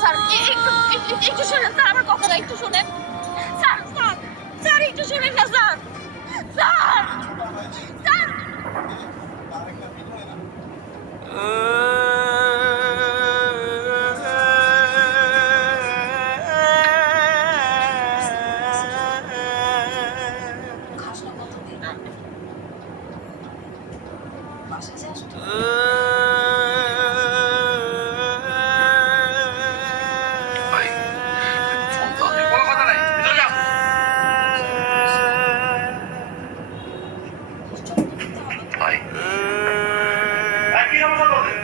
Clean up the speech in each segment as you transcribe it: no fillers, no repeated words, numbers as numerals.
Sir একটু শুনেন sir, আমার কথাটা একটু শুনেন। স্যার স্যার স্যার একটু শুনেন না স্যার। স্যার স্যার ভাই ফোন তো কোনো কথা নাই, ভিতরে যাও। ভাই কি সমস্যা তোদের?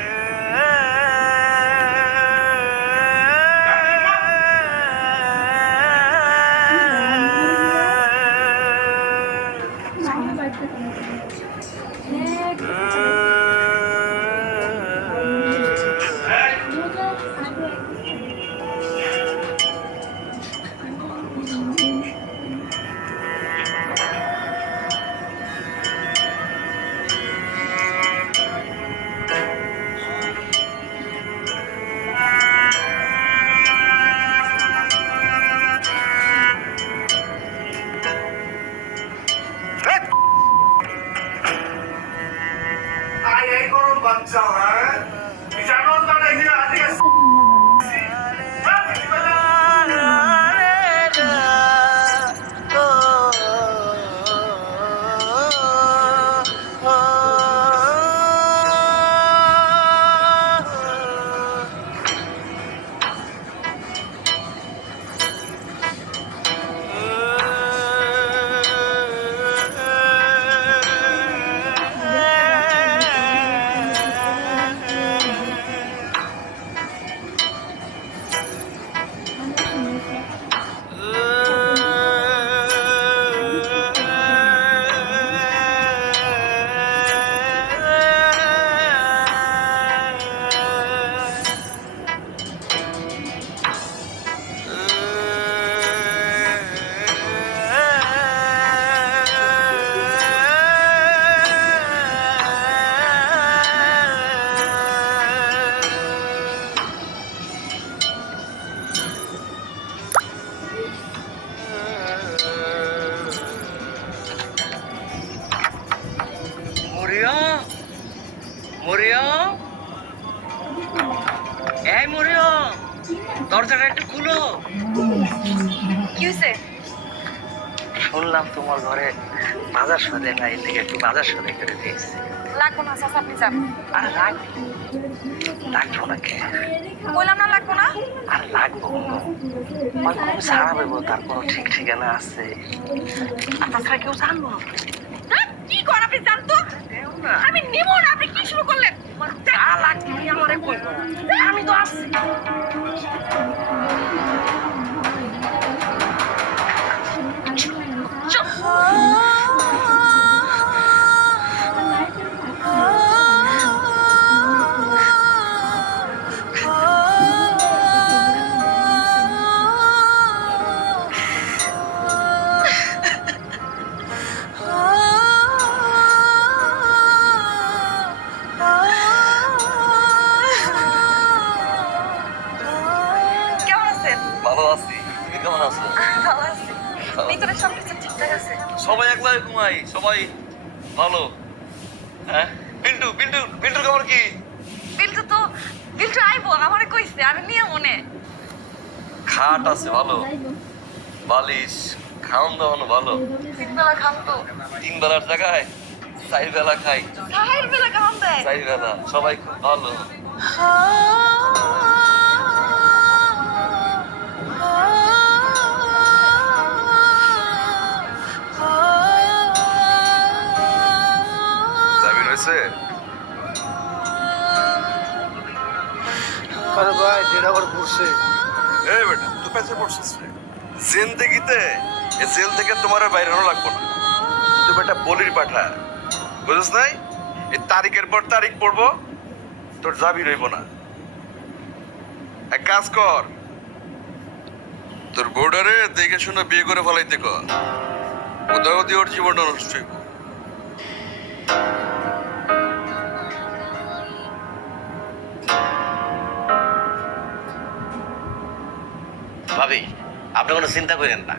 এই করুন বাচ্চা, হ্যাঁ জানো না এখানে আজকে মরিয়া মরিয়া এই মরিয়া, দরজাটা একটু খুলো। কি হয়েছে? শুনলাম তোমার ঘরে বাজার সদে নাই, থেকে একটু বাজার সদে করে দিয়েছি। লাগবো না চাচা, আপনি যান। আর লাগবো না কে? বললাম না লাগবো না। আর লাগবো কবে ছাড়া পেবো, তার কোনো ঠিক ঠিকানা আছে? আর তাছাড়া কেউ জানবো না। হ্যাঁ, কি কর আপনি জান তো? আমি নিব না, আপনি কি শুরু করলেন? যা লাগবে আমারে কইবো, আমি তো আসছি। কেমন আছেন? ভালো আছি, তুমি কেমন আছো? ভালো আছি। ভিতরে সব কিছু ঠিকঠাক আছে? সবাই একলাই ঘুমাই, সবাই ভালো। হ্যাঁ পিন্টু পিন্টু পিন্টুর খবর কি? বিল্টু আইবো, আমারে কইছে, আমি নিয়ে মনে। খাট আছে ভালো, বালিশ, খাওয়ান দাওয়ানো ভালো। 3 বেলা খান তো? 3 বেলার জায়গায় 4 বেলা খাই। 4 বেলা খান দেয়? 4 বেলা, সবাই খুব ভালো। জামিন হয়েছে? আরে ভাই যেটা আবার ঘুরছে। এই বেটা তুই পেছে পড়ছিস রে জিন্দেগিতে, এ জেল থেকে তোমার আর বাইরে লাগবো না। তুই বেটা বলির পাঠা, বুঝিস নাই? এই তারিখের পর তারিখ পড়বো, তোর জামিন হইব না। এক কাজ কর, তোর বোর্ডারে দেখে শুনে বিয়ে করে ফেলাইতে কর, কোথাও দিয়ে ওর জীবনটা নষ্ট হইব। আপনি কোনো চিন্তা করেন না,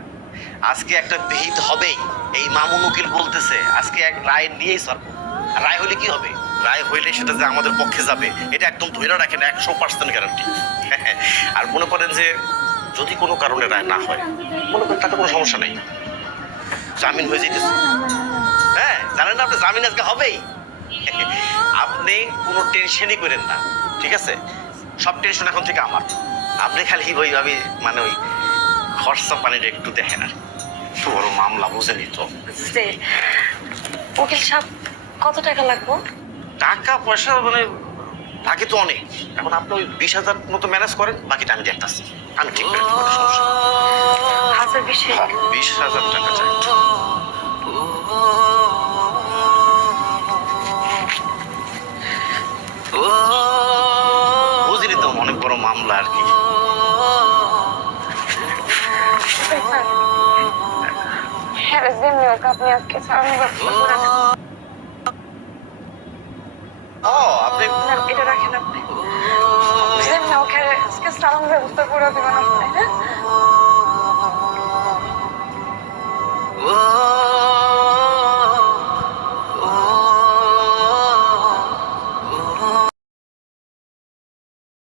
আজকে একটা বিহিত হবেই। এই মামুন উকিল বলতেছে আজকে এক রায় নিয়েই সরব। রায় হলে কি হবে? রায় হইলে সেটা যে আমাদের পক্ষে যাবে এটা একদম ধরে রাখেন, 100% গ্যারান্টি। আর মনে করেন যে যদি কোনো কারণে রায় না হয়, মনে করেন তাতে কোনো সমস্যা নেই, জামিন হয়ে যেতেছে। হ্যাঁ, জানেন না আপনি, জামিন আজকে হবেই। আপনি কোনো টেনশনই করেন না, ঠিক আছে? সব টেনশন এখন থেকে আমার। আপনি খালি ওইভাবে মানে ওই খরচা পানিটা একটু দেখেন। আর একটু বড় মামলা বুঝেনি তো। যে উকিল সাহেব কত টাকা লাগবে? টাকা পয়সা মানে থাকে তো অনেক। এখন আপনি ওই 20,000 মতো ম্যানেজ করেন, বাকিটা আমি দেখতেছি, আমি ঠিক করে দেবো, কোনো সমস্যা নেই। হাজার 20? 20,000 টাকা চাই। বুঝলি তো, অনেক বড় মামলা আর কি। হ্যাঁ, যেমনি হোক আপনি আজকে ছাড়ানোর ব্যবস্থা করে দেন। ও আপনি না, এটা রাখেন আপনি। যেমনি হোক আজকে ছাড়ানোর ব্যবস্থা করে দেবেন আপনি, হ্যাঁ?